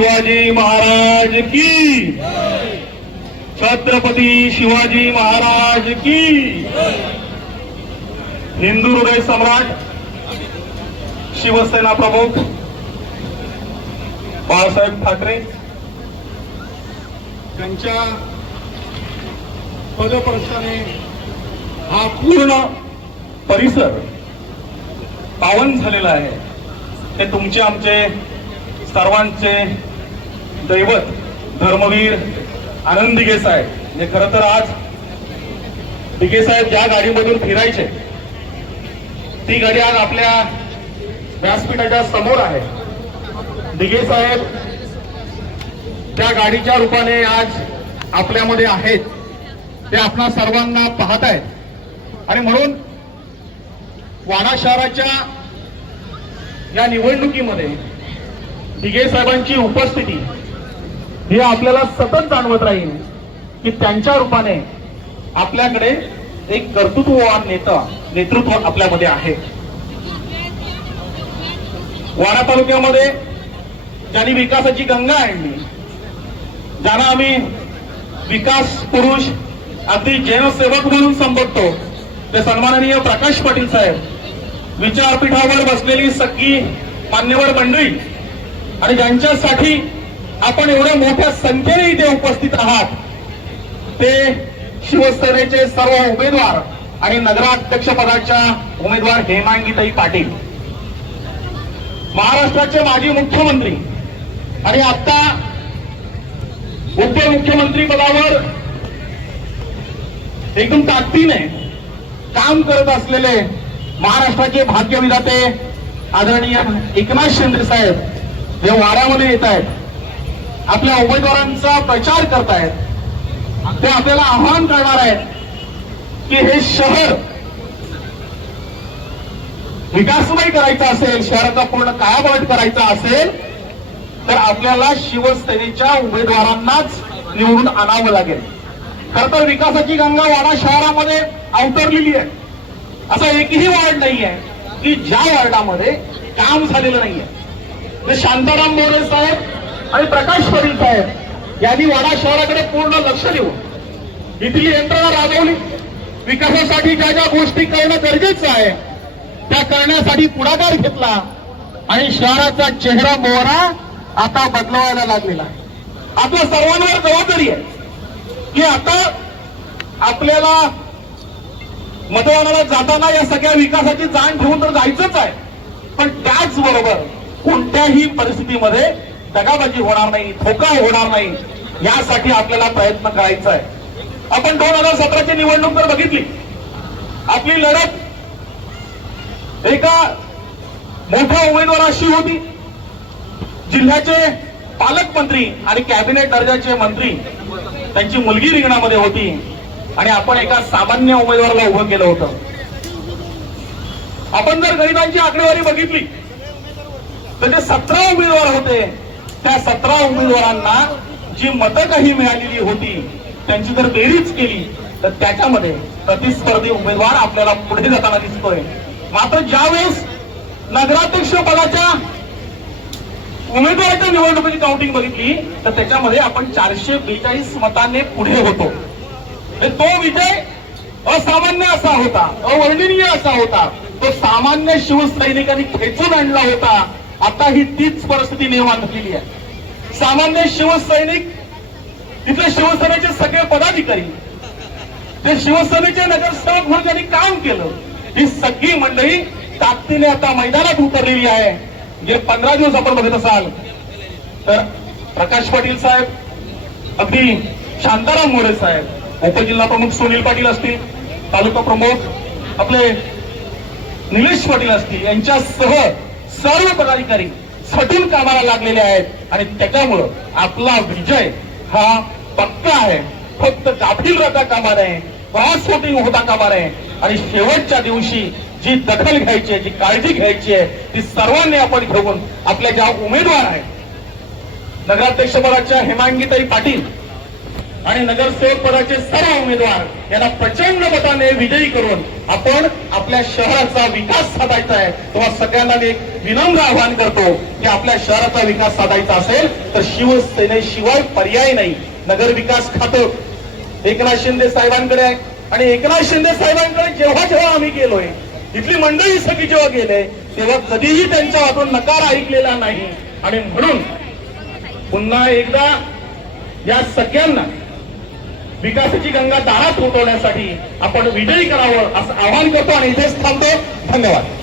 शिवाजी महाराज की छत्रपती शिवाजी महाराज की हिंदू हृदय सम्राट शिवसेना प्रमुख बाळासाहेब ठाकरे त्यांच्या पदप्रशाने हा पूर्ण परिसर पावन झालेला आहे. ते तुमचे आमचे सर्वांचे दैवत धर्मवीर आनंद दिघे साहेब. म्हणजे खरं तर आज दिघे साहेब ज्या गाडीमधून फिरायचे ती गाडी आज आपल्या व्यासपीठाच्या समोर आहे. दिघे साहेब त्या गाडीच्या रूपाने आज आपल्यामध्ये आहेत. ते आपणा सर्वांना पाहत आहेत. आणि म्हणून वाणा शहराच्या या निवडणुकीमध्ये दिघे साहेबांची उपस्थिती हे आपल्याला सतत जाणवत राहील की त्यांच्या रूपाने आपल्याकडे एक कर्तृत्ववान नेता नेतृत्व आपल्यामध्ये आहे. वाडा तालुक्यामध्ये ज्यांनी विकासाची गंगा आणली ज्यांना आम्ही विकास पुरुष अगदी जनसेवक म्हणून संबोधतो ते सन्माननीय प्रकाश पाटील साहेब विचारपीठावर बसलेली सगळी मान्यवर मंडळी आणि ज्यांच्यासाठी आपण एवढ्या मोठ्या संख्येने इथे उपस्थित आहात. ते शिवसेनेचे सर्व उमेदवार आणि नगराध्यक्ष पदाच्या उमेदवार हेमांगीताई पाटील. महाराष्ट्राचे माजी मुख्यमंत्री आणि आता उपमुख्यमंत्री पदावर एकदम ताकदीने काम करत असलेले महाराष्ट्राचे भाग्यविधाते आदरणीय एकनाथ शिंदे साहेब हे वाड्यामध्ये येत आहेत. आपल्या उमेदवारांचा प्रचार करतायत. ते आपल्याला आव्हान करणार आहेत की हे शहर विकासमय करायचं असेल शहराचा पूर्ण कायापालट करायचा असेल तर आपल्याला शिवसेनेच्या उमेदवारांनाच निवडून आणावं लागेल. खर तर विकासाची गंगा वाडा शहरामध्ये अवतरलेली आहे. असा एकही वार्ड नाही आहे की ज्या वार्डामध्ये काम झालेलं नाहीये. ते शांताराम मोरे साहेब आणि प्रकाश पाटील साहेब यांनी वाडा शहराकडे पूर्ण लक्ष देऊन इथली यंत्रणा राबवली. विकासासाठी ज्या ज्या गोष्टी करणं गरजेचं आहे त्या करण्यासाठी पुढाकार घेतला आणि शहराचा चेहरा मोहरा आता बदलवायला लागलेला आपल्या सर्वांवर जबाबदारी आहे की आता आपल्याला मतदानाला जाताना या सगळ्या विकासाची जाण ठेवून तर जायचंच आहे. पण त्याचबरोबर कोणत्याही परिस्थितीमध्ये दगाबाजी होणार नाही धोका होणार नाही यासाठी आपल्याला प्रयत्न करायचा आहे. आपण दोन हजार सतराची निवडणूक तर बघितली. आपली लढत एका मोठ्या उमेदवाराशी होती. जिल्ह्याचे पालकमंत्री आणि कॅबिनेट दर्जाचे मंत्री त्यांची मुलगी रिंगणामध्ये होती आणि आपण एका सामान्य उमेदवाराला उभं केलं होतं. आपण जर गणितांची आकडेवारी बघितली तर जे सतरा उमेदवार होते. त्या सतरा उमेदवारांना जी मतं काही मिळालेली होती त्यांची जर बेरीज केली तर त्याच्यामध्ये प्रतिस्पर्धी उमेदवार आपल्याला पुढे जाताना दिसतोय. मात्र ज्यावेळेस नगराध्यक्ष पदाच्या उमेदवाराच्या निवडणुकीची काउंटिंग बघितली तर त्याच्यामध्ये आपण चारशे बेचाळीस मतांनी पुढे होतो. म्हणजे तो विजय असामान्य असा होता अवर्णनीय असा होता. तो सामान्य शिवसैनिकांनी खेचून आणला होता. आता ही तीच परिस्थिती निर्माण झालेली आहे. सामान्य शिवसैनिक तिथले शिवसेनेचे सगळे पदाधिकारी ते शिवसेनेचे नगरसेवक म्हणून त्यांनी काम केलं. ही सगळी मंडळी ताकदीने आता मैदानात उतरलेली आहे. जे पंधरा दिवस आपण बघत असाल. तर प्रकाश पाटील साहेब अगदी शांताराम मोरे साहेब उपजिल्हा प्रमुख सुनील पाटील असतील तालुका प्रमुख आपले निलेश पाटील असतील यांच्यासह सर्व पदाधिकारी सटील कामाला लागलेले आहेत आणि त्याच्यामुळं आपला विजय हा पक्का आहे. फक्त गाफील राहता कामा नये क्रॉस वोटिंग होता कामा नये. आणि शेवटच्या दिवशी जी दखल घ्यायची आहे जी काळजी घ्यायची आहे ती सर्वांनी आपण घेऊन आपल्या ज्या उमेदवार आहेत नगराध्यक्षपदाच्या हेमांगीताई पाटील आणि नगरसेवक पदाचे सर्व उमेदवार यांना प्रचंड मताने विजयी करून आपण आपल्या शहराचा विकास साधायचा आहे. तेव्हा सगळ्यांना मी एक विनम्र आवाहन करतो की आपल्या शहराचा विकास साधायचा असेल तर शिवसेनेशिवाय पर्याय नाही. नगर विकास खातं एकनाथ शिंदे साहेबांकडे आहे. आणि एकनाथ शिंदे साहेबांकडे जेव्हा जेव्हा आम्ही गेलोय इथली मंडळी सगळी जेव्हा गेले तेव्हा कधीही त्यांच्या हातून नकार ऐकलेला नाही. आणि म्हणून पुन्हा एकदा या सगळ्यांना विकासाची गंगा दारात उठवण्यासाठी आपण विजयी करावं असं आवाहन करतो आणि इथेच थांबतो. धन्यवाद.